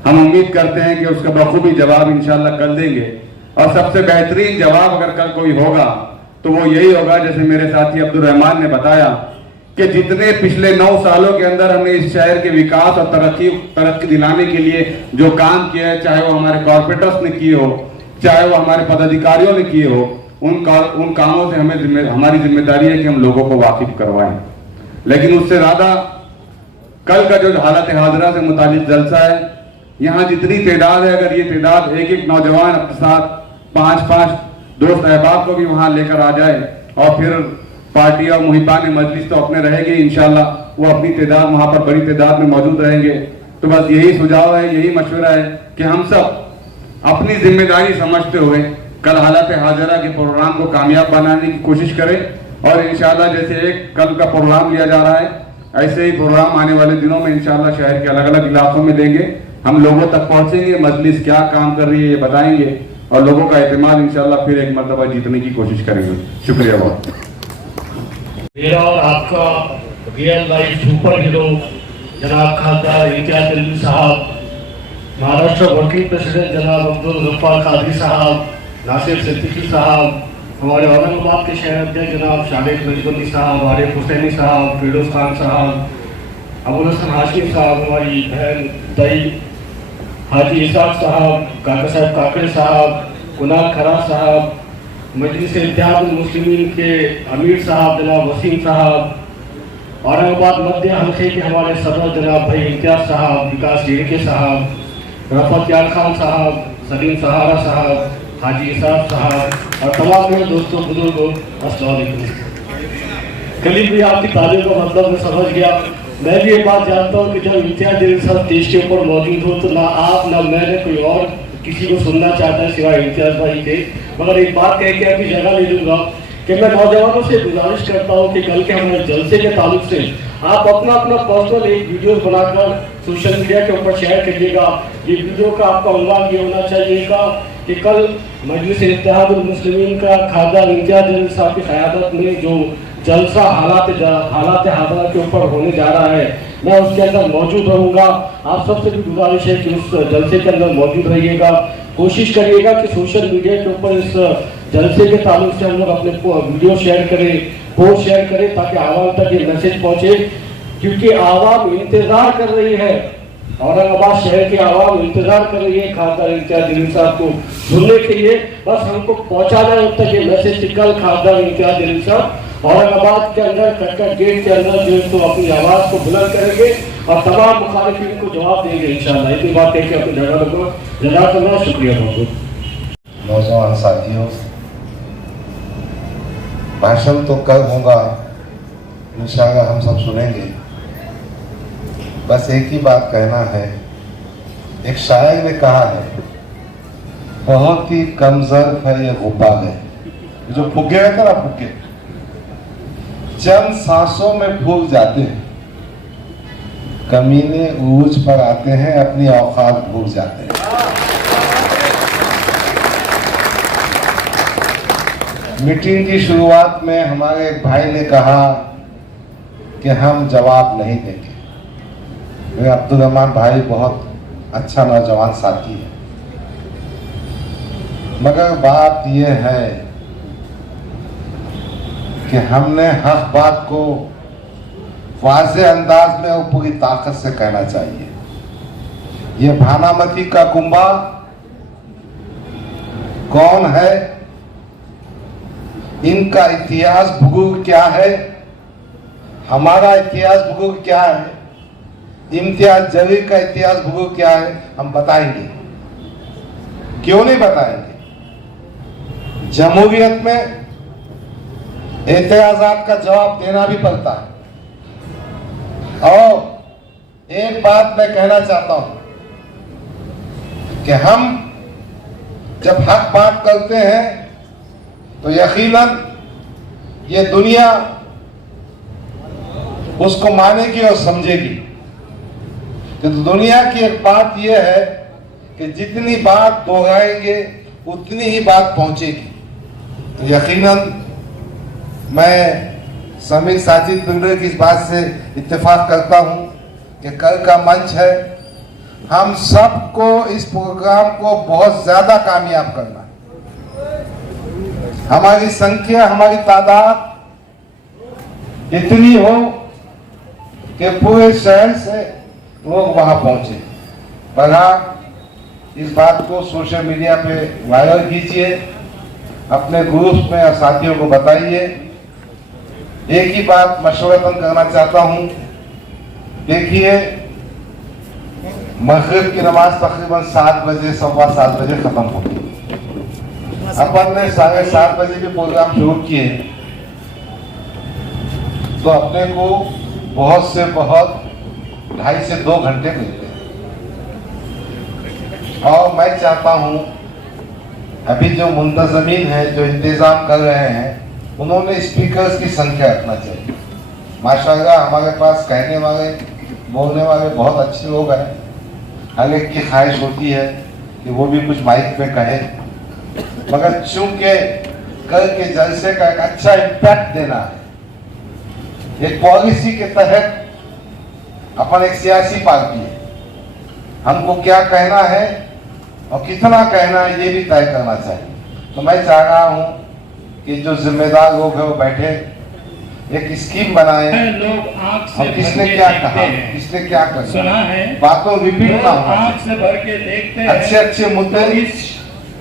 हम उम्मीद करते हैं कि उसका बखूबी जवाब इंशाअल्लाह कल देंगे। और सबसे बेहतरीन जवाब अगर कल कोई होगा तो वो यही होगा, जैसे मेरे साथी अब्दुल रहमान ने बताया कि जितने पिछले 9 सालों के अंदर हमने इस शहर के विकास और तरक्की दिलाने के लिए जो काम किया है, चाहे वो हमारे कॉर्पोरेटर्स ने किए हो, चाहे वो हमारे पदाधिकारियों ने किए हो, उन कामों से हमारी जिम्मेदारी है कि हम लोगों को वाकिफ करवाएं। लेकिन उससे ज्यादा कल का जो हालत हाजिरा से मुतालिक जलसा है, यहाँ जितनी तादाद है, अगर ये तादाद एक नौजवान अपने साथ 5-5 दोस्त अहबाब को भी वहां लेकर आ जाए और फिर पार्टी और मुहिबान मजलिस तो अपने रहेंगे, इंशाल्लाह वो अपनी तादाद वहां पर बड़ी तादाद में मौजूद रहेंगे। तो बस यही सुझाव है, यही मशवरा है कि हम सब अपनी जिम्मेदारी समझते हुए कल हालत हाजिरा के प्रोग्राम को कामयाब बनाने की कोशिश करें और इंशाल्लाह जैसे एक कल का प्रोग्राम लिया जा रहा है, ऐसे ही प्रोग्राम आने वाले दिनों में इंशाल्लाह शहर के अलग अलग इलाकों में देंगे। हम लोगों तक पहुंचेंगे, मजलिस क्या काम कर रही है ये बताएंगे और लोगों का एतमाद इंशाल्लाह फिर एक मरतबा जीतने की कोशिश करेंगे। शुक्रिया बहुत। मेरा और आपका रियल लाइफ सुपर हीरो जनाब खासदार इम्तियाज जलील साहब, महाराष्ट्र वर्किंग प्रेसिडेंट जनाब अब्दुल गफ्फार कादरी साहब, नासिर सिद्दीकी साहब, हमारे औरंगाबाद के शहर अध्यक्ष जनाब शाहिद नजबुल्ली साहब, आरिफ हुसैनी साहब, फिरोज खान साहब, अबुल हसन हाशमी साहब, हमारी बहन दई हाजी इसाक साहब, काका साहब काकड़े साहब, कुनाल खराज साहब, मजलिस इत्तेहादुल मुस्लिमीन के अमीर साहब जनाब वसीम साहब, औरंगाबाद मध्य हल्के के हमारे सदर जनाब भाई इम्तियाज साहब, विकास ढेड़के साहब, रफत यार खान साहब, सलीम सहारा साहब, हाजी इसाक साहब और तमाम मेरे दोस्तों बुजुर्गों, अस्सलाम वालेकुम। करीब भी आपकी तारीफ का मतलब मैं समझ गया। मैं भी ये बात जानता हूँ कि जब इम्तियाज जलील साहब स्टेज के ऊपर मौजूद हो तो ना आप ना मैंने कोई और किसी को सुनना चाहता है सिवाय इम्तियाज भाई के। मगर एक बात कह के आपकी जगह ले लूँगा कि मैं नौजवानों से गुजारिश करता हूँ कि कल के हमारे जलसे के ताल्लुक से आप अपना पर्सनल एक वीडियो बनाकर सोशल मीडिया के ऊपर शेयर करिएगा। ये वीडियो का आपका उन्वान ये होना चाहिए कि कल मजलिस इत्तेहादुल मुस्लिमीन का खासदार इम्तियाज जलील साहब की क़यादत में जो जलसा हालात हाजिरा के ऊपर होने जा रहा है, मैं उसके अंदर मौजूद रहूँगा। आप सबसे भी गुजारिश है कि उस जलसे के अंदर मौजूद रहिएगा। कोशिश करिएगा कि सोशल मीडिया के ऊपर इस जलसे के ताल्लुक से हम लोग अपने वीडियो शेयर करें, पोस्ट शेयर करें ताकि आवाम तक ये मैसेज पहुँचे, क्योंकि आवाम इंतज़ार कर रही है, औरंगाबाद शहर की आवाम इंतजार कर रही है खासदार इम्तियाज जलील साहब को सुनने के लिए। बस हमको पहुंचाना है तक ये मैसेज कि कल खासदार इम्तियाज जलील साहब औरंगाबाद के अंदर कटकट गेट के अंदर जो है तो अपनी आवाज को बुलंद करेंगे और तमाम मुखालिफिन को जवाब देंगे इंशाल्लाह। इतनी बात कह के अपनी जगह रखो। जज़ाकल्लाह, शुक्रिया बहुत। नौजवान साथियों, भाषण तो कल होगा इंशाल्लाह, हम सब सुनेंगे। बस एक ही बात कहना है, एक शायर ने कहा है, बहुत ही कम ज़र्फ़ है ये गुब्बार है, जो फुगे रहते ना फुगे, चंद सांसों में फूल जाते हैं, कमीने उरूज पर आते हैं, अपनी औकात भूल जाते हैं। मीटिंग की शुरुआत में हमारे एक भाई ने कहा कि हम जवाब नहीं देंगे। मेरे अब्दुल रहमान भाई बहुत अच्छा नौजवान साथी है, मगर बात यह है कि हमने हक बात को वाज़े अंदाज में और पूरी ताकत से कहना चाहिए। ये भानामती का कुंभा कौन है, इनका इतिहास भूगोल क्या है, हमारा इतिहास भूगोल क्या है, इम्तियाज जलील का इतिहास भूगोल क्या है, हम बताएंगे। क्यों नहीं बताएंगे? जमहूरियत में एतराज़ात का जवाब देना भी पड़ता है। और एक बात मैं कहना चाहता हूं कि हम जब हक बात करते हैं तो यकीनन ये दुनिया उसको मानेगी और समझेगी। तो दुनिया की एक बात यह है कि जितनी बात दोहराएंगे उतनी ही बात पहुंचेगी। तो यकीनन मैं समीर साजिद बिल्डर की इस बात से इत्तेफाक करता हूं कि कल का मंच है, हम सबको इस प्रोग्राम को बहुत ज़्यादा कामयाब करना है। हमारी संख्या, हमारी तादाद इतनी हो कि पूरे शहर से लोग वहां पहुंचे। बघा, इस बात को सोशल मीडिया पे वायरल कीजिए, अपने ग्रुप्स में और साथियों को बताइए। एक ही बात मशवरतन करना चाहता हूं, देखिए मगरिब की नमाज तकरीबन 7 बजे, 7:15 बजे खत्म होगी। अपन ने 7:30 बजे भी प्रोग्राम शुरू किए, तो अपने को बहुत से बहुत 2.5 से 2 घंटे मिलते हैं। और मैं चाहता हूं अभी जो मुंतजमीन है, जो इंतजाम कर रहे हैं, उन्होंने स्पीकर्स की संख्या रखना चाहिए। माशाल्लाह हमारे पास कहने वाले, बोलने वाले बहुत अच्छे लोग हैं। हर एक की ख्वाहिश होती है कि वो भी कुछ माइक पे कहे, मगर चूंकि कल के जलसे का एक अच्छा इम्पैक्ट देना है, एक पॉलिसी के तहत अपन एक सियासी पार्टी है, हमको क्या कहना है और कितना कहना है ये भी तय करना चाहिए। तो मैं चाह रहा हूं कि जो जिम्मेदार लोग हैं वो बैठे, एक स्कीम बनाए, लोग आंख से किसने क्या कहा, किसने क्या सुना है, बातों रिपीट ना हो, आंख से भर के देखते हैं। अच्छे अच्छे मुद्दे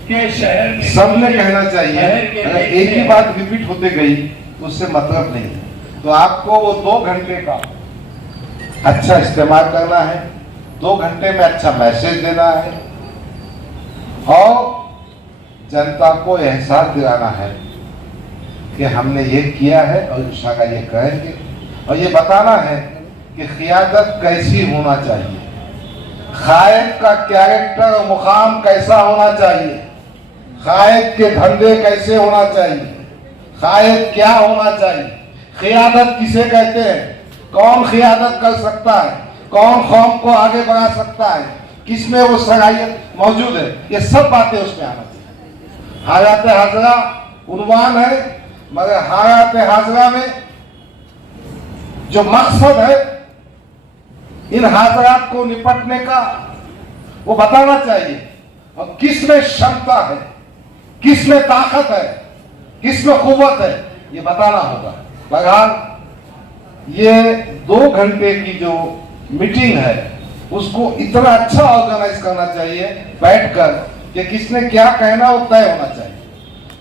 के शहर में सबने कहना चाहिए। अगर एक ही बात रिपीट होते गई तो उससे मतलब नहीं है। तो आपको वो 2 घंटे का अच्छा इस्तेमाल करना है, 2 घंटे में अच्छा मैसेज देना है और जनता को एहसास दिलाना है कि हमने ये किया है और इंशाअल्लाह ये करेंगे, और ये बताना है कि क़ियादत कैसी होना चाहिए, क़ायद का कैरेक्टर और मुकाम कैसा होना चाहिए, क़ायद के धंधे कैसे होना चाहिए, क़ायद क्या होना चाहिए, क़ियादत किसे कहते हैं, कौन क़ियादत कर सकता है, कौन कौम को आगे बढ़ा सकता है, किसमें वो सलाहियत मौजूद है, ये सब बातें उसमें आना चाहिए। हालात हाजरा उन्वान है, मगर हालात हाजरा में जो मकसद है इन हाजरात को निपटने का, वो बताना चाहिए। और किसमें क्षमता है, किसमें ताकत है, किसमें कुव्वत है, ये बताना होगा। बहरहाल ये 2 घंटे की जो मीटिंग है उसको इतना अच्छा ऑर्गेनाइज करना चाहिए बैठकर कि किसने क्या कहना वो तय होना चाहिए।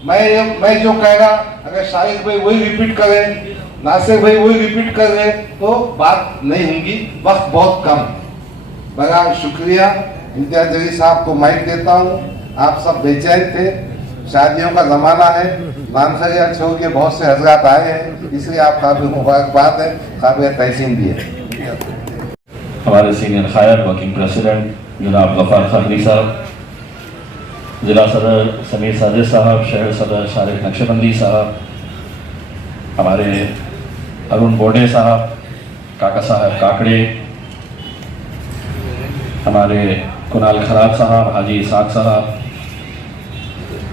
मैं जो कहेगा, अगर शाहिद भाई वही रिपीट करे, नासिर भाई वही रिपीट कर रहे, तो बात नहीं होगी, वक्त बहुत कम है। बड़ा शुक्रिया। इम्तियाज जलील साहब को माइक देता हूँ। आप सब बेचैन थे, शादियों का जमाना है, मानसरिया छोड़ के बहुत से हजरात आए हैं, इसलिए आप काबिल मुबारकबाद है, काबिल तहसीन भी है। हमारे सीनियर कायद वर्किंग प्रेसिडेंट जनाब गफ्फार खदरी साहब, जिला सदर समीर साजिद साहब, शहर सदर शारिक नक्शबंदी साहब, हमारे अरुण बोडे साहब, काका साहब काकड़े, हमारे कुणाल खरात साहब, हाजी इसाक साहब,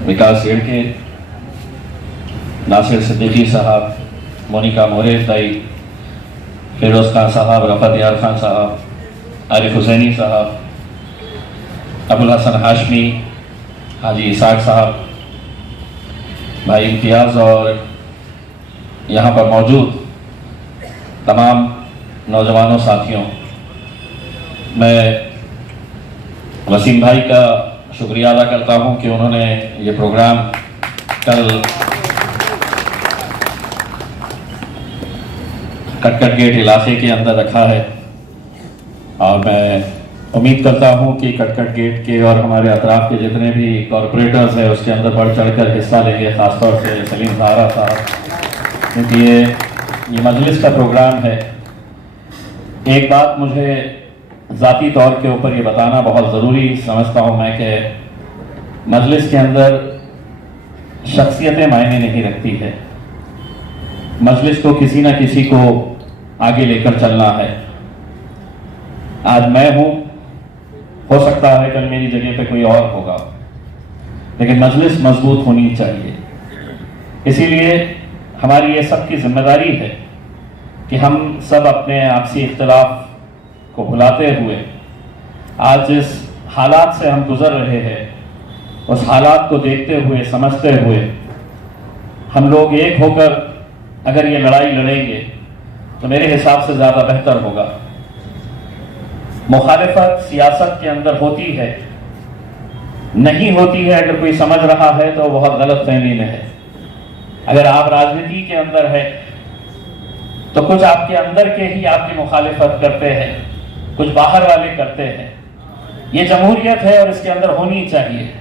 विकास येड़के, नासिर सिद्दीकी साहब, मोनिका मोरेज दाई, फिरोज खान साहब, रफत यार खान साहब, आरिफ हुसैनी साहब, अबुल हसन हाशमी, हाजी इसाक साहब, भाई इम्तियाज़ और यहाँ पर मौजूद तमाम नौजवानों साथियों, मैं वसीम भाई का शुक्रिया अदा करता हूँ कि उन्होंने ये प्रोग्राम कल कटकट गेट इलाके के अंदर रखा है, और मैं उम्मीद करता हूं कि कटकट गेट के और हमारे अतराफ के जितने भी कॉरपोरेटर्स हैं उसके अंदर बढ़ चढ़कर हिस्सा लेंगे, ख़ासतौर से सलीम सहारा साहब, क्योंकि ये मजलिस का प्रोग्राम है। एक बात मुझे ज़ाती तौर के ऊपर ये बताना बहुत ज़रूरी समझता हूं मैं कि मजलिस के अंदर शख्सियतें मायने नहीं रखती है। मजलिस को किसी न किसी को आगे लेकर चलना है। आज मैं हूं, हो सकता है कल मेरी जगह पे कोई और होगा, लेकिन मजलिस मजबूत होनी चाहिए। इसीलिए हमारी ये सब की जिम्मेदारी है कि हम सब अपने आपसी इख्तिलाफ को भुलाते हुए आज जिस हालात से हम गुजर रहे हैं उस हालात को देखते हुए, समझते हुए हम लोग एक होकर अगर ये लड़ाई लड़ेंगे तो मेरे हिसाब से ज़्यादा बेहतर होगा। मुखालिफत सियासत के अंदर होती है, नहीं होती है अगर कोई समझ रहा है तो बहुत गलत फहमी में है। अगर आप राजनीति के अंदर है तो कुछ आपके अंदर के ही आपकी मुखालिफत करते हैं, कुछ बाहर वाले करते हैं। ये जमहूरियत है और इसके अंदर होनी चाहिए।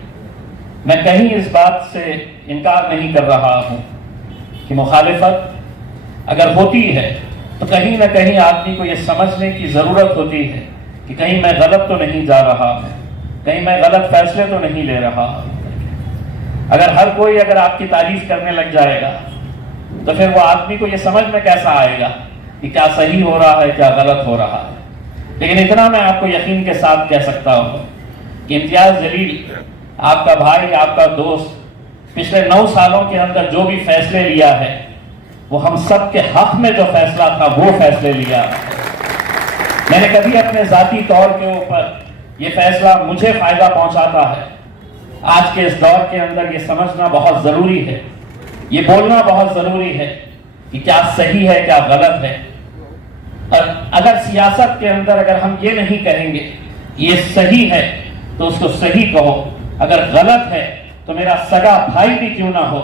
मैं कहीं इस बात से इनकार नहीं कर रहा हूँ कि मुखालिफत अगर होती है तो कहीं ना कहीं आदमी को ये समझने की ज़रूरत होती है कि कहीं मैं गलत तो नहीं जा रहा हूँ, कहीं मैं गलत फैसले तो नहीं ले रहा हूँ। अगर हर कोई अगर आपकी तारीफ करने लग जाएगा तो फिर वो आदमी को ये समझ में कैसा आएगा कि क्या सही हो रहा है, क्या गलत हो रहा है। लेकिन इतना मैं आपको यकीन के साथ कह सकता हूँ कि इम्तियाज जलील आपका भाई, आपका दोस्त, पिछले 9 सालों के अंदर जो भी फैसले लिया है वो हम सब के हक में जो फैसला था वो फैसले लिया। मैंने कभी अपने जाती तौर के ऊपर ये फैसला मुझे फायदा पहुंचाता है। आज के इस दौर के अंदर ये समझना बहुत जरूरी है, ये बोलना बहुत जरूरी है कि क्या सही है क्या गलत है। और अगर सियासत के अंदर अगर हम ये नहीं कहेंगे ये सही है तो उसको सही कहो, अगर गलत है तो मेरा सगा भाई भी क्यों ना हो,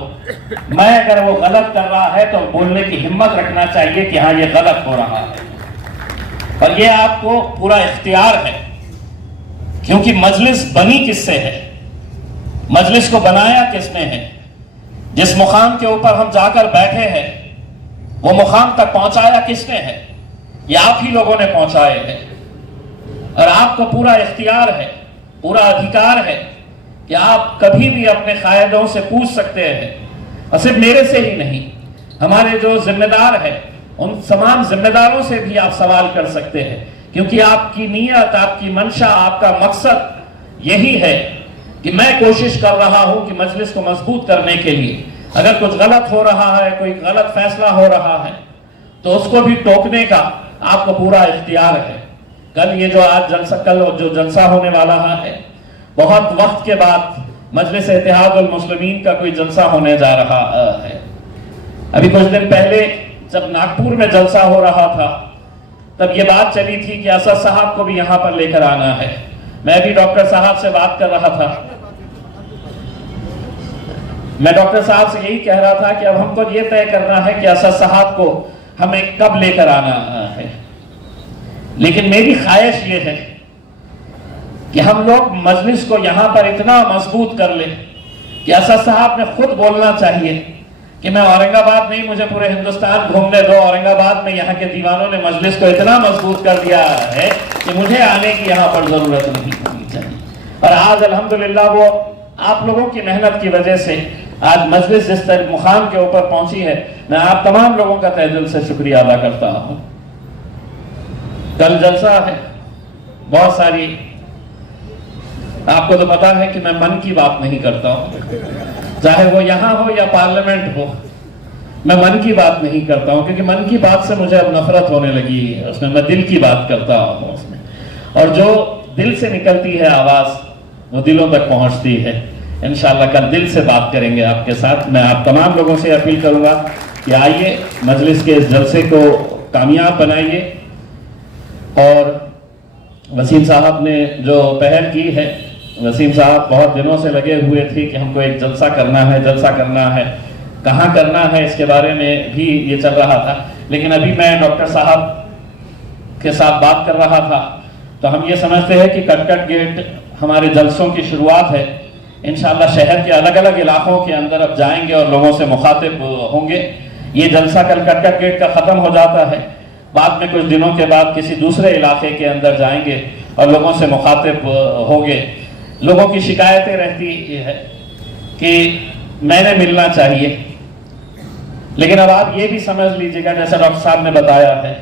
मैं अगर वो गलत कर रहा है तो बोलने की हिम्मत रखना चाहिए कि हाँ ये गलत हो रहा है। और ये आपको पूरा इख्तियार है, क्योंकि मजलिस बनी किससे है, मजलिस को बनाया किसने है। जिस मुकाम के ऊपर हम जाकर बैठे हैं वो मुकाम तक पहुंचाया किसने है, ये आप ही लोगों ने पहुंचाए हैं। और आपको पूरा इख्तियार है, पूरा अधिकार है कि आप कभी भी अपने कायदों से पूछ सकते हैं। और सिर्फ मेरे से ही नहीं, हमारे जो जिम्मेदार है उन तमाम जिम्मेदारों से भी आप सवाल कर सकते हैं, क्योंकि आपकी नीयत, आपकी मंशा, आपका मकसद यही है कि मैं कोशिश कर रहा हूं कि मजलिस को मजबूत करने के लिए अगर कुछ गलत हो रहा है, कोई गलत फैसला हो रहा है तो उसको भी टोकने का आपको पूरा इख्तियार है। कल ये जो आज जलसा, कल जो जलसा होने वाला है, बहुत वक्त के बाद मजलिस इत्तेहादुल मुस्लिमीन का कोई जलसा होने जा रहा है। अभी कुछ दिन पहले जब नागपुर में जलसा हो रहा था तब ये बात चली थी कि असद साहब को भी यहाँ पर लेकर आना है। मैं भी डॉक्टर साहब से बात कर रहा था, मैं डॉक्टर साहब से यही कह रहा था कि अब हमको ये तय करना है कि असद साहब को हमें कब लेकर आना है। लेकिन मेरी ख्वाहिश ये है कि हम लोग मजलिस को यहां पर इतना मजबूत कर ले कि असद साहब ने खुद बोलना चाहिए कि मैं औरंगाबाद नहीं, मुझे पूरे हिंदुस्तान घूमने दो। औरंगाबाद में यहाँ के दीवानों ने मजलिस को इतना मजबूत कर दिया है कि मुझे आने की यहाँ पर जरूरत नहीं होनी चाहिए। और आज अल्हम्दुलिल्लाह वो आप लोगों की मेहनत की वजह से आज मजलिस जिस तरह मुकाम के ऊपर पहुंची है, मैं आप तमाम लोगों का तहे दिल से शुक्रिया अदा करता हूं। कल जलसा है, बहुत सारी, आपको तो पता है कि मैं मन की बात नहीं करता हूं, चाहे वो यहां हो या पार्लियामेंट हो, मैं मन की बात नहीं करता हूं, क्योंकि मन की बात से मुझे अब नफरत होने लगी है। उसमें मैं दिल की बात करता हूं उसमें, और जो दिल से निकलती है आवाज वो दिलों तक पहुंचती है। इंशाअल्लाह कल दिल से बात करेंगे आपके साथ। मैं आप तमाम लोगों से अपील करूंगा कि आइए मजलिस के इस जलसे को कामयाब बनाइए। और वसीम साहब ने जो पहल की है, वसीम साहब बहुत दिनों से लगे हुए थे कि हमको एक जलसा करना है, जलसा करना है, कहाँ करना है इसके बारे में भी ये चल रहा था। लेकिन अभी मैं डॉक्टर साहब के साथ बात कर रहा था तो हम ये समझते हैं कि कटकट गेट हमारे जलसों की शुरुआत है। इंशाअल्लाह शहर के अलग अलग इलाकों के अंदर अब जाएंगे और लोगों से मुखातिब होंगे। ये जलसा कल कटकट गेट का ख़त्म हो जाता है, बाद में कुछ दिनों के बाद किसी दूसरे इलाके के अंदर जाएंगे और लोगों से मुखातिब होंगे। लोगों की शिकायतें रहती है कि मैंने मिलना चाहिए, लेकिन अब आप ये भी समझ लीजिएगा, जैसा डॉक्टर साहब ने बताया है,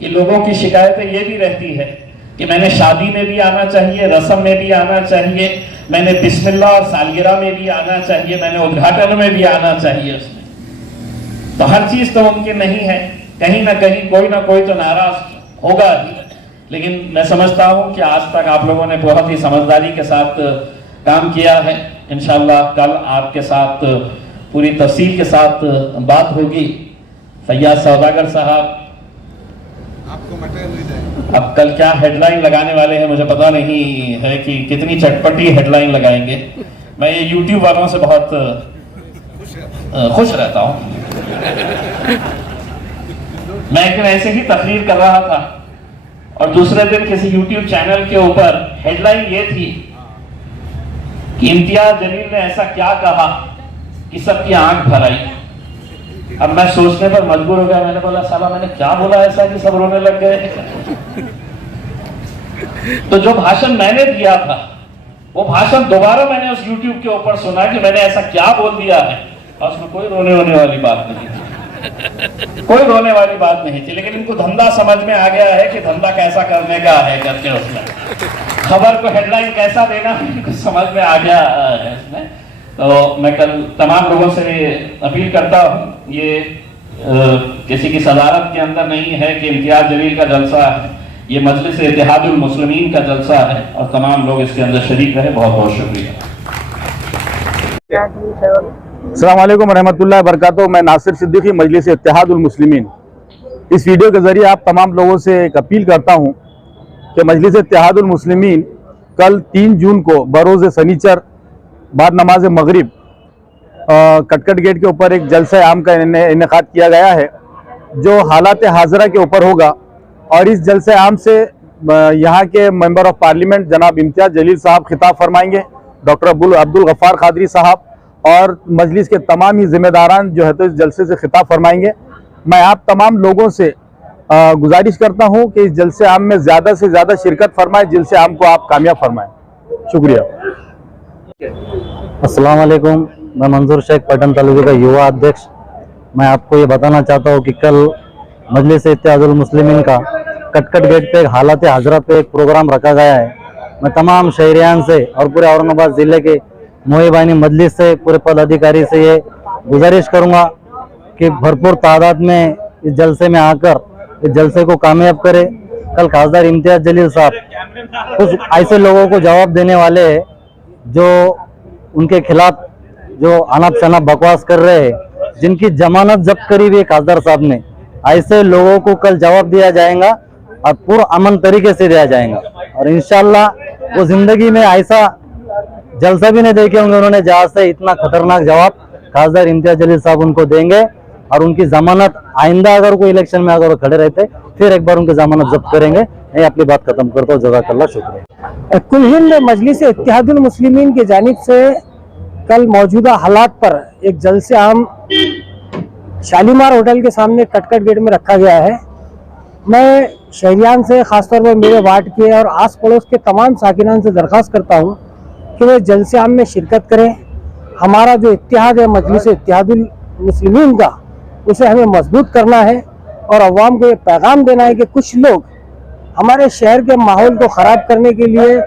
कि लोगों की शिकायतें ये भी रहती है कि मैंने शादी में भी आना चाहिए, रस्म में भी आना चाहिए, मैंने बिस्मिल्लाह और सालगिरह में भी आना चाहिए, मैंने उद्घाटन में भी आना चाहिए। उसमें तो हर चीज तो मुमकिन नहीं है, कहीं ना कहीं कोई ना कोई तो नाराज होगा ही। लेकिन मैं समझता हूं कि आज तक आप लोगों ने बहुत ही समझदारी के साथ काम किया है। इंशाअल्लाह कल आपके साथ पूरी तफसील के साथ बात होगी। फैयाज सौदागर साहब अब कल क्या हेडलाइन लगाने वाले हैं मुझे पता नहीं है कि कितनी चटपटी हेडलाइन लगाएंगे। मैं ये यूट्यूब वालों से बहुत खुश रहता हूं। मैं एक दिन ऐसे ही तकरीर कर रहा था और दूसरे दिन किसी यूट्यूब चैनल के ऊपर हेडलाइन ये थी कि इम्तियाज जलील ने ऐसा क्या कहा कि सबकी आंख भर आई। अब मैं सोचने पर मजबूर हो गया। मैंने बोला साला मैंने क्या बोला ऐसा कि सब रोने लग गए। तो जो भाषण मैंने दिया था वो भाषण दोबारा मैंने उस YouTube के ऊपर सुना कि मैंने ऐसा क्या बोल दिया है, और उसमें कोई रोने वाली बात नहीं थी, कोई रोने वाली बात नहीं थी। लेकिन इनको धंधा समझ में आ गया है कि धंधा कैसा करने का है करके, उसमें खबर को हेडलाइन कैसा देना इनको समझ में आ गया है इसमें। तो मैं कल तमाम लोगों से अपील करता हूँ, ये किसी की सदारत के अंदर नहीं है कि इम्तियाज जलील का जलसा है, ये मजलिस इत्तेहादुल मुस्लिमीन का जलसा है और तमाम लोग इसके अंदर शरीक रहे। बहुत बहुत शुक्रिया। अस्सलाम वालेकुम रहमतुल्लाहि व बरकातहू। मैं नासिर सिद्दीकी, मजलिस इत्तेहादुल मुस्लिमीन। इस वीडियो के ज़रिए आप तमाम लोगों से एक अपील करता हूं कि मजलिस इत्तेहादुल मुस्लिमीन कल 3 जून को बरोज़ सनीचर बाद नमाज मगरिब कटकट गेट के ऊपर एक जलसा आम का इनेकाद किया गया है, जो हालात हाजरा के ऊपर होगा। और इस जलसे आम से यहाँ के मेंबर ऑफ पार्लियामेंट जनाब इम्तियाज जलील साहब खिताब फरमाएंगे, डॉक्टर अब्दुल गफ्फार कादरी साहब और मजलिस के तमाम ही जिम्मेदारान जो है तो इस जलसे से खिताब फरमाएंगे। मैं आप तमाम लोगों से गुजारिश करता हूँ कि इस जलसे आम में ज़्यादा से ज़्यादा शिरकत फरमाएं, जलसे आम को आप कामयाब फरमाएं। शुक्रिया। अस्सलाम वालेकुम। मैं मंजूर शेख पटन तालुके का युवा अध्यक्ष। मैं आपको ये बताना चाहता हूँ कि कल मजलिस इत्तेहादुल मुस्लिमीन का कटकट गेट पे हालात हाजरा पे एक प्रोग्राम रखा गया है। मैं तमाम शहरियान से और पूरे औरंगाबाद ज़िले के मोहिबानी मजलिस से, पूरे पदाधिकारी से ये गुजारिश करूँगा कि भरपूर तादाद में इस जलसे में आकर इस जलसे को कामयाब करें। कल खासदार इम्तियाज जलील साहब कुछ ऐसे लोगों को जवाब देने वाले हैं जो उनके खिलाफ जो अनाप शनाप बकवास कर रहे हैं, जिनकी जमानत जब्त करी हुई है खासदार साहब ने। ऐसे लोगों को कल जवाब दिया जाएगा और पूरा अमन तरीके से दिया जाएगा। और इंशाल्लाह वो जिंदगी में ऐसा जलसा भी नहीं देखे होंगे उन्होंने जहाँ से इतना खतरनाक जवाब खासदार इम्तियाज जलील साहब उनको देंगे। और उनकी जमानत आइंदा अगर कोई इलेक्शन में अगर वो खड़े रहते फिर एक बार उनकी जमानत जब्त करेंगे। मैं अपनी बात खत्म करता हूँ। जज़ाकल्लाह, शुक्रिया। कुल हिंद मजलिस इत्तेहादुल मुस्लिमीन की जानिब से कल मौजूदा हालात पर एक जलसे आम शालीमार होटल के सामने कटकट गेट में रखा गया है। मैं शहरियान से, ख़ासतौर पर मेरे वार्ड के और आस पड़ोस के तमाम साकिनान से दरख्वास्त करता हूँ कि वे जलसे आम में शिरकत करें। हमारा जो इत्तेहाद है मजलिस इत्तेहादुल मुस्लिमीन का, उसे हमें मजबूत करना है और अवाम को ये पैगाम देना है कि कुछ लोग हमारे शहर के माहौल को ख़राब करने के लिए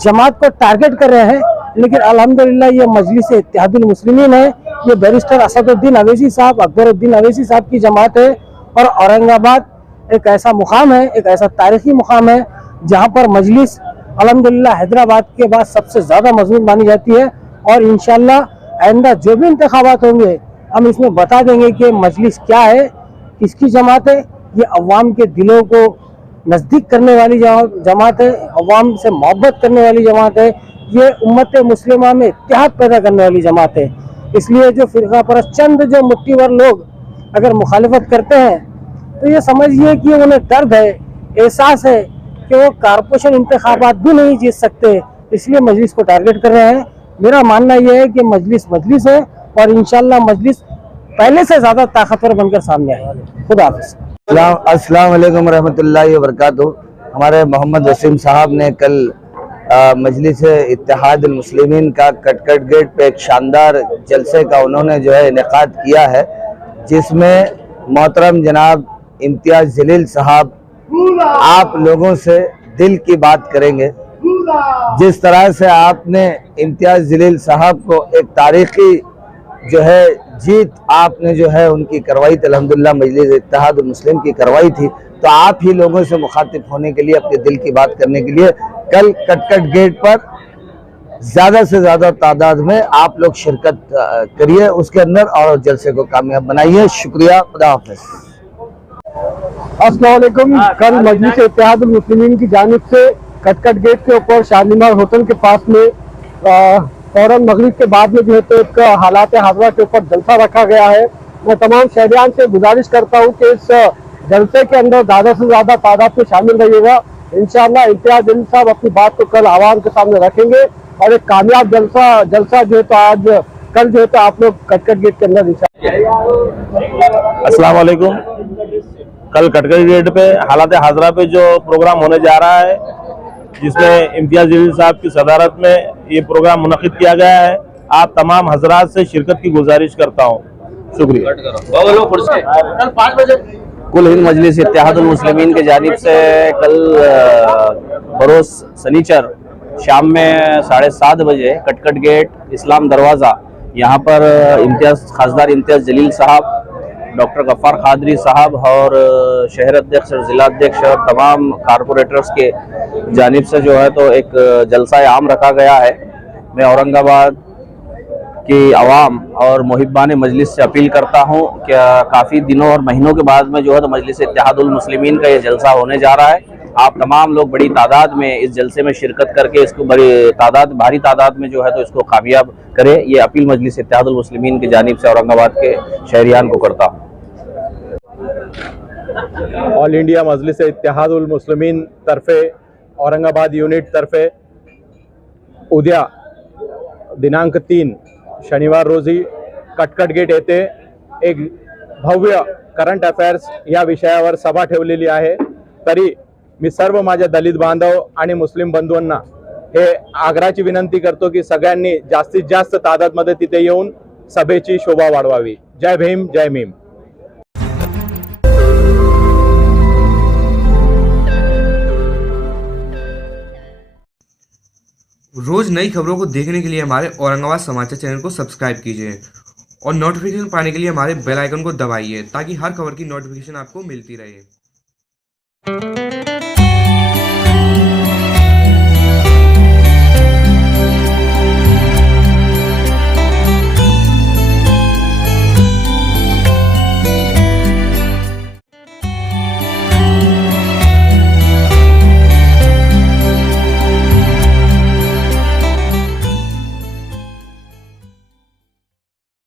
जमात को टारगेट कर रहे हैं। लेकिन अल्हम्दुलिल्लाह ये मजलिस इत्तेहादुल मुस्लिमीन है, ये बैरिस्टर असदुद्दीन अवैसी साहब, अकबरुद्दीन अवैसी साहब की जमात है। और औरंगाबाद एक ऐसा मुकाम है, एक ऐसा तारीखी मुकाम है जहाँ पर मजलिस अल्हम्दुलिल्लाह हैदराबाद के बाद सबसे ज़्यादा मजबूत मानी जाती है। और इंशाल्लाह आइंदा जो भी इंतखाबात होंगे हम इसमें बता देंगे कि मजलिस क्या है, किसकी जमात है। ये अवाम के दिलों को नज़दीक करने वाली जमात है, अवाम से मोहब्बत करने वाली जमात है। ये उम्मत मुस्लिमा में इत्तेहाद पैदा करने वाली जमात है। इसलिए जो फ़िरका परस्त चंद जो मुट्ठीवर लोग अगर मुखालिफत करते हैं तो ये समझिए कि उन्हें दर्द है, एहसास है कि वो कारपोरेशन इंतखाबात भी नहीं जीत सकते, इसलिए मजलिस को टारगेट कर रहे हैं। मेरा मानना यह है कि मजलिस है और इंशाल्लाह मजलिस पहले से ज़्यादा ताकतवर बनकर सामने आएगी। खुदा हाफ़िज़। अस्सलाम वालेकुम रहमतुल्लाहि व बरकातहू। हमारे मोहम्मद वसीम साहब ने कल मजलिस इत्तेहादुल मुस्लिमीन का कटकट गेट पे एक शानदार जलसे का उन्होंने जो है इनेकाद किया है, जिसमें मोहतरम जनाब इम्तियाज जलील साहब आप लोगों से दिल की बात करेंगे। जिस तरह से आपने इम्तियाज जलील साहब को एक तारीखी जो है जीत आपने जो है उनकी करवाई थी, अल्हम्दुलिल्लाह मजलिस इत्तेहादुल मुस्लिम की करवाई थी, तो आप ही लोगों से मुखातिब होने के लिए, अपने दिल की बात करने के लिए कल कटकट गेट पर ज्यादा से ज्यादा तादाद में आप लोग शिरकत करिए उसके अंदर और जलसे को कामयाब बनाइए। शुक्रिया, खुदा हाफिज। अस्सलाम वालेकुम। कल मजलिस इत्तेहादुल मुस्लिमीन की जानिब से कटकट गेट के ऊपर शालीमार होटल के पास में फौरन मगरिब के बाद में जो है तो एक हालात हाज़िरा के ऊपर जलसा रखा गया है। मैं तमाम शहरियान से गुजारिश करता हूँ कि इस जलसे के अंदर ज़्यादा से ज़्यादा तादाद में शामिल रहिएगा। इंशाअल्लाह इम्तियाज जलील साहब अपनी बात को कल आवाम के सामने रखेंगे और एक कामयाब जलसा जो है तो आज कल जो है तो आप लोग कटकट गेट के अंदर अस्सलाम वालेकुम। कल कटकट गेट पे हालात हाज़िरा पे जो प्रोग्राम होने जा रहा है, जिसमें इम्तियाज जलील साहब की सदारत में ये प्रोग्राम मुनक़िद किया गया है, आप तमाम हजरात से शिरकत की गुजारिश करता हूँ। शुक्रिया। कुल हिंद मजलिस इत्तेहादुल मुस्लिमीन के जानिब से कल बरोज़ सनीचर शाम में 7:30 बजे कटकट गेट इस्लाम दरवाज़ा यहाँ पर खासदार इम्तियाज जलील साहब, डॉक्टर गफ्फार कादरी साहब और शहर अध्यक्ष और ज़िला अध्यक्ष और तमाम कारपोरेटर्स के जानिब से जो है तो एक जलसा आम रखा गया है। मैं औरंगाबाद की आवाम और मुहिब्बान मजलिस से अपील करता हूँ कि काफ़ी दिनों और महीनों के बाद में जो है तो मजलिस इत्तेहादुल मुस्लिमीन का ये जलसा होने जा रहा है। आप तमाम लोग बड़ी तादाद में इस जलसे में शिरकत करके इसको भारी तादाद में जो है तो इसको कामयाब करें। ये अपील मजलिस इत्तेहादुल मुस्लिमीन की जानिब से औरंगाबाद के शहरियान को करता हूँ। ऑल इंडिया मजलिस इत्तेहादुल मुस्लिमीन तर्फे औरंगाबाद यूनिट तर्फे उद्या दिनांक 3 शनिवार रोजी कटकट गेट येथे एक भव्य करंट अफेअर्स या विषयावर सभा ठेवलेली आहे। तरी मी सर्व माझ्या दलित बांधव आणि मुस्लिम बंधूंना हे आग्रहाची विनंती करतो की सगळ्यांनी जास्तीत जास्त तादादमध्ये तिथे येऊन सभेची शोभा वाढवावी। जय भीम, जय मीम। रोज नई खबरों को देखने के लिए हमारे औरंगाबाद समाचार चैनल को सब्सक्राइब कीजिए और नोटिफिकेशन पाने के लिए हमारे बेल आइकन को दबाइए ताकि हर खबर की नोटिफिकेशन आपको मिलती रहे।